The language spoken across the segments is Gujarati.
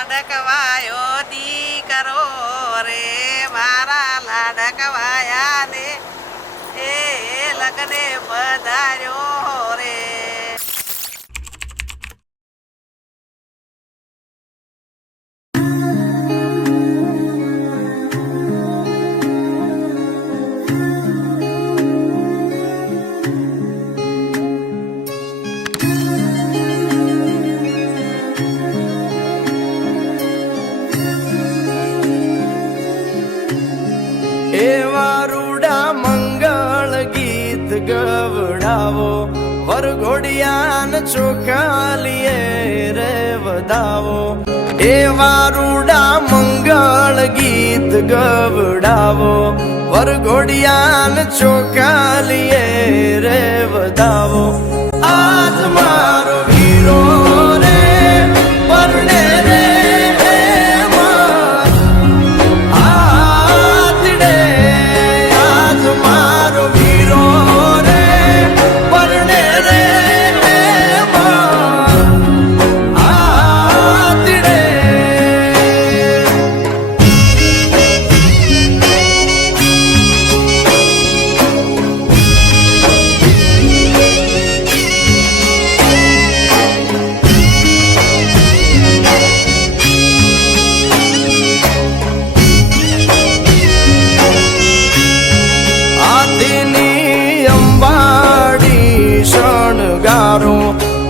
લાડકવાયો દીકરો રે મારા લાડકવાયા ને એ લગને પધાર્યો રે. એવા રૂડા મંગળ ગીત ગવડાવો વરઘોડિયાન ચોખાલીએ રે વધાવો. એવા રૂડા મંગળ ગીત ગવડાવો વરઘોડિયાન ચોખાલીએ રે વધાવો. આજ મારો વીરો રે પરણે રે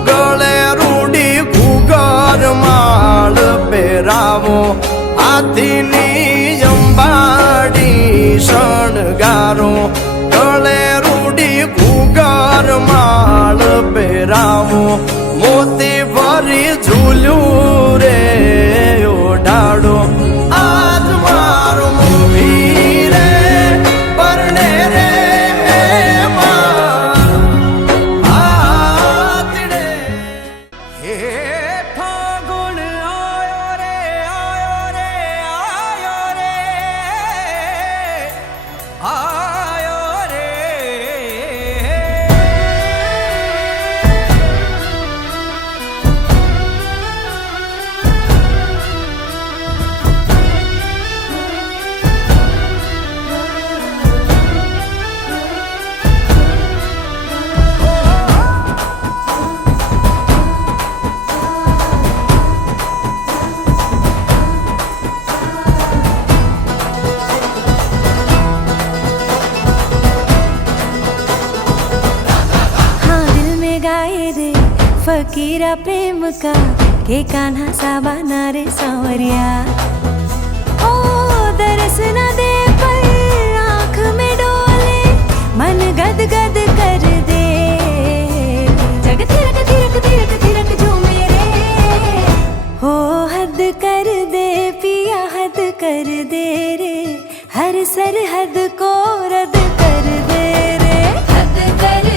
ગળે રૂડી ઘૂઘર માળ પહેરાવો. હાથીની અંબાડી શણગારો ગળે રૂડી ઘૂઘર માળ પહેરાવો. મોતી ભરી ઝૂલ્યું રે ઓઢાડો. આજ મારો મોભી રે પરણે રે फकीरा प्रेम का के कान्हा साबाना रे सांवरिया. ओ दरस न दे पर आँख में डोले मन गद गद कर दे. जग थिरक थिरक थिरक थिरक झूमे रे. हो हद कर दे पिया हद कर दे रे. हर सरहद को रद कर दे रे. हद कर